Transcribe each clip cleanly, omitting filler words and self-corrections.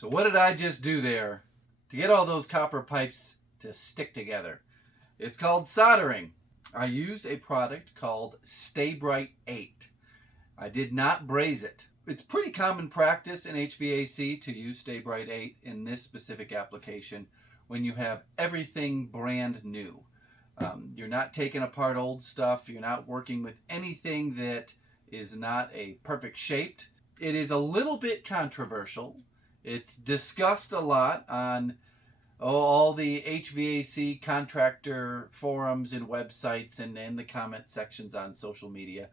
So what did I just do there to get all those copper pipes to stick together? It's called soldering. I used a product called Stay Bright 8. I did not braze it. It's pretty common practice in HVAC to use Stay Bright 8 in this specific application when you have everything brand new. You're not taking apart old stuff. You're not working with anything that is not a perfect shaped. It is a little bit controversial. It's discussed a lot on all the HVAC contractor forums and websites and in the comment sections on social media.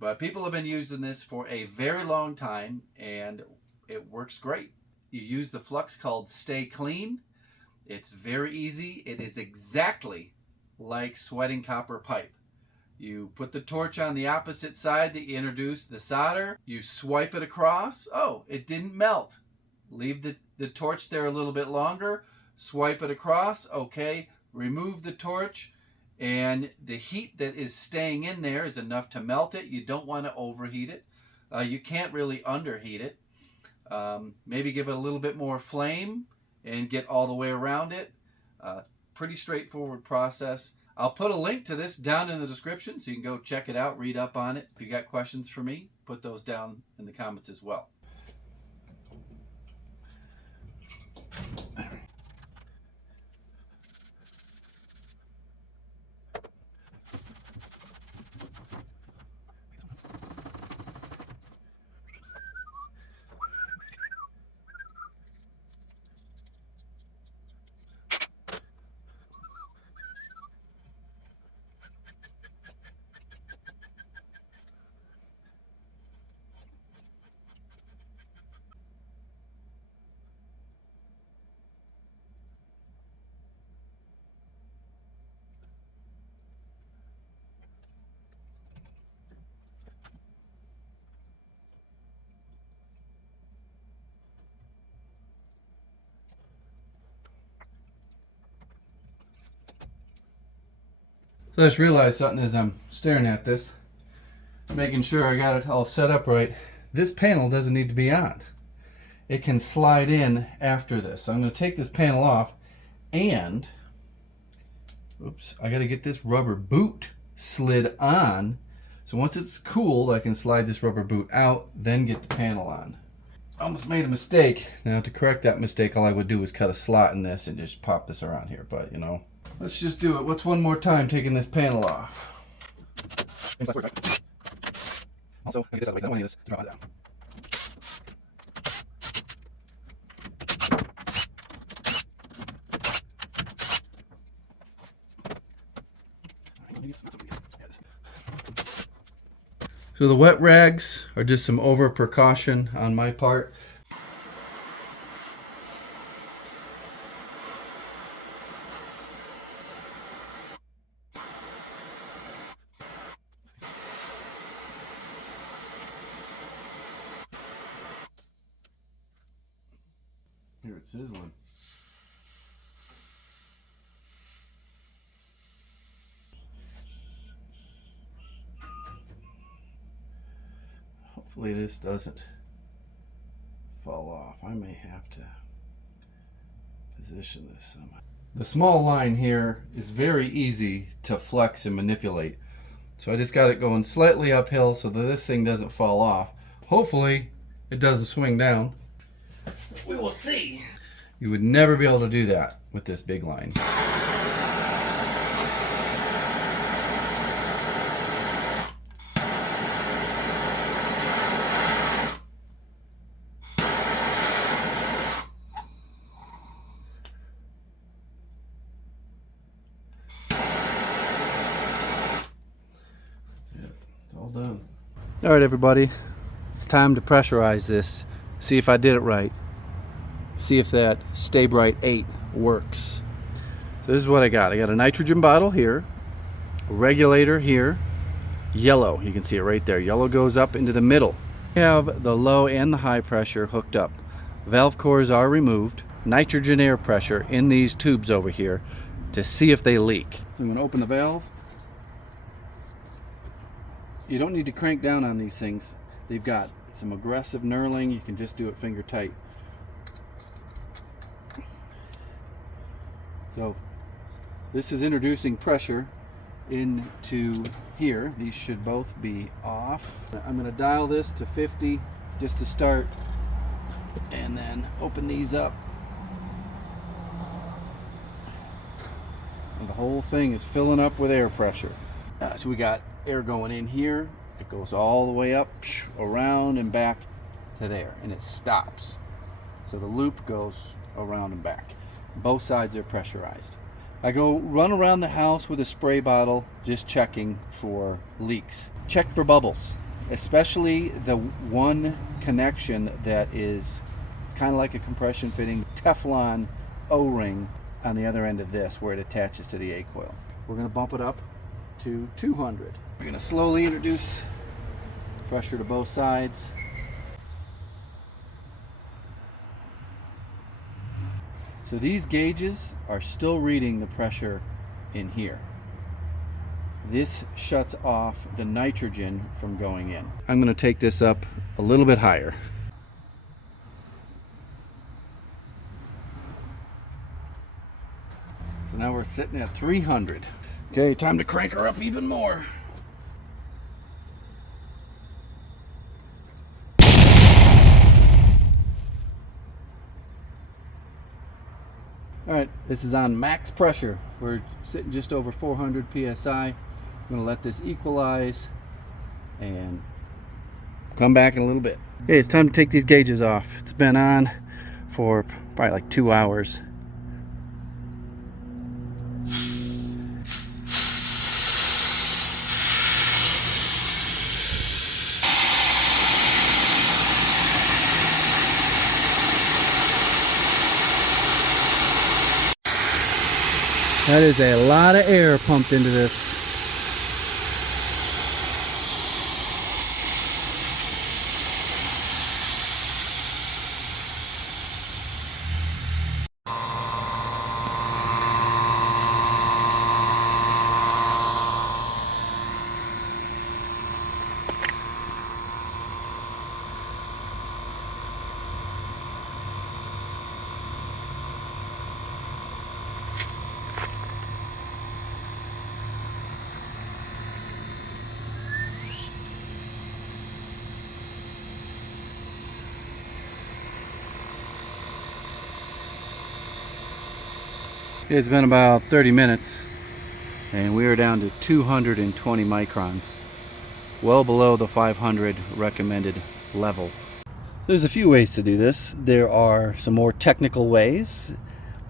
But people have been using this for a very long time and it works great. You use the flux called Stay Clean. It's very easy. It is exactly like sweating copper pipe. You put the torch on the opposite side that you introduced the solder. You swipe it across. Oh, it didn't melt. Leave the torch there a little bit longer. Swipe it across. Okay. Remove the torch. And the heat that is staying in there is enough to melt it. You don't want to overheat it. You can't really underheat it. Maybe give it a little bit more flame and get all the way around it. Pretty straightforward process. I'll put a link to this down in the description so you can go check it out, read up on it. If you got questions for me, put those down in the comments as well. So I just realized something as I'm staring at this, making sure I got it all set up right. This panel doesn't need to be on. It can slide in after this. So I'm going to take this panel off and, oops, I got to get this rubber boot slid on. So once it's cooled, I can slide this rubber boot out, then get the panel on. Almost made a mistake. Now to correct that mistake, all I would do is cut a slot in this and just pop this around here, but you know. Let's just do it. What's one more time taking this panel off? Also, I get this out of the way. I don't want any of this to drop down. So the wet rags are just some over precaution on my part. Here it's sizzling. Hopefully this doesn't fall off. I may have to position this somehow. The small line here is very easy to flex and manipulate. So I just got it going slightly uphill so that this thing doesn't fall off. Hopefully it doesn't swing down. We will see. You would never be able to do that with this big line. It's all done. All right, everybody. It's time to pressurize this. See if I did it right. See if that Stay Bright 8 works. So this is what I got. I got a nitrogen bottle here, a regulator here, yellow. You can see it right there. Yellow goes up into the middle. I have the low and the high pressure hooked up. Valve cores are removed. Nitrogen air pressure in these tubes over here to see if they leak. I'm going to open the valve. You don't need to crank down on these things. They've got some aggressive knurling. You can just do it finger tight. So this is introducing pressure into here. These should both be off. I'm going to dial this to 50 just to start, and then open these up. And the whole thing is filling up with air pressure. So we got air going in here. It goes all the way up, around and back to there, and it stops. So the loop goes around and back. Both sides are pressurized. I go run around the house with a spray bottle, just checking for leaks. Check for bubbles, especially the one connection that is, it's kind of like a compression fitting, Teflon O-ring on the other end of this where it attaches to the A-coil. We're going to bump it up to 200. We're going to slowly introduce pressure to both sides. So these gauges are still reading the pressure in here. This shuts off the nitrogen from going in. I'm going to take this up a little bit higher. So now we're sitting at 300. Okay, time to crank her up even more. All right, this is on max pressure. We're sitting just over 400 psi. I'm going to let this equalize and come back in a little bit. Okay, it's time to take these gauges off. It's been on for probably like 2 hours. That is a lot of air pumped into this. It's been about 30 minutes and we are down to 220 microns, well below the 500 recommended level. There's a few ways to do this. There are some more technical ways.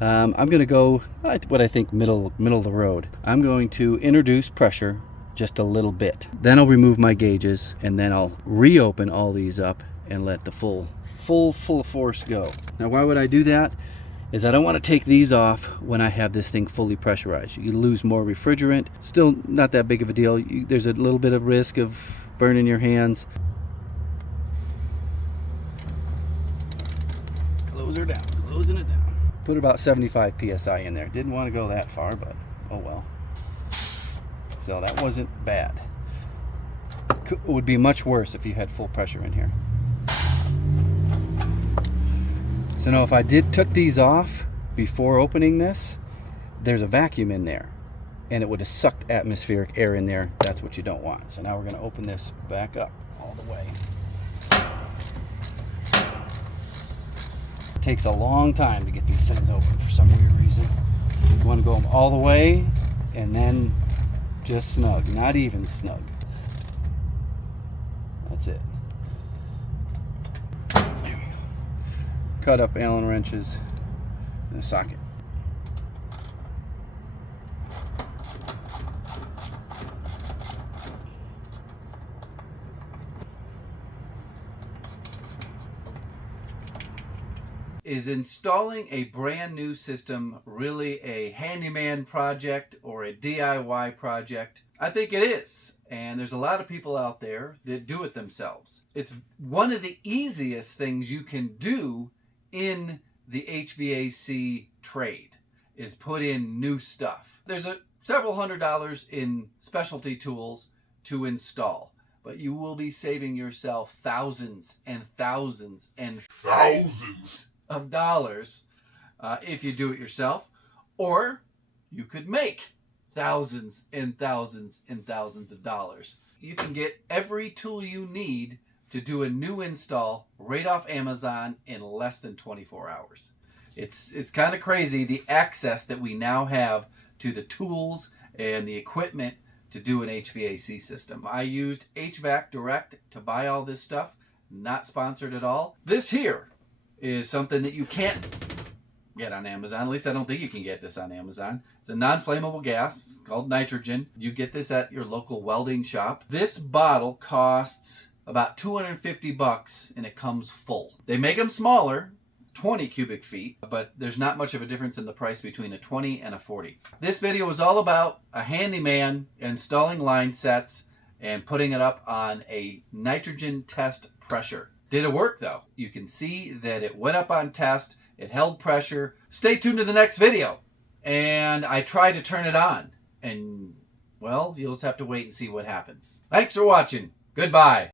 I'm going to go what I think middle of the road. I'm going to introduce pressure just a little bit. Then I'll remove my gauges and then I'll reopen all these up and let the full force go. Now why would I do that? Is I don't want to take these off when I have this thing fully pressurized. You lose more refrigerant. Still not that big of a deal. There's a little bit of risk of burning your hands. Close her down, closing it down. Put about 75 psi in there. Didn't want to go that far, but oh well. So that wasn't bad. It would be much worse if you had full pressure in here. So now if I took these off before opening this, there's a vacuum in there and it would have sucked atmospheric air in there. That's what you don't want. So now we're going to open this back up all the way. It takes a long time to get these things open for some weird reason. You want to go all the way and then just snug, not even snug. That's it. Cut up Allen wrenches in a socket. Is installing a brand new system really a handyman project or a DIY project? I think it is. And there's a lot of people out there that do it themselves. It's one of the easiest things you can do in the HVAC trade is put in new stuff. There's several $100s in specialty tools to install, but you will be saving yourself thousands and thousands and thousands of dollars if you do it yourself, or you could make thousands and thousands and thousands of dollars. You can get every tool you need to do a new install right off Amazon in less than 24 hours. It's kind of crazy, the access that we now have to the tools and the equipment to do an HVAC system. I used HVAC Direct to buy all this stuff. Not sponsored at all. This here is something that you can't get on Amazon. At least I don't think you can get this on Amazon. It's a non-flammable gas called nitrogen. You get this at your local welding shop. This bottle costs about 250 bucks and it comes full. They make them smaller, 20 cubic feet, but there's not much of a difference in the price between a 20 and a 40. This video is all about a handyman installing line sets and putting it up on a nitrogen test pressure. Did it work though? You can see that it went up on test, it held pressure. Stay tuned to the next video. And I tried to turn it on and well, you'll just have to wait and see what happens. Thanks for watching. Goodbye.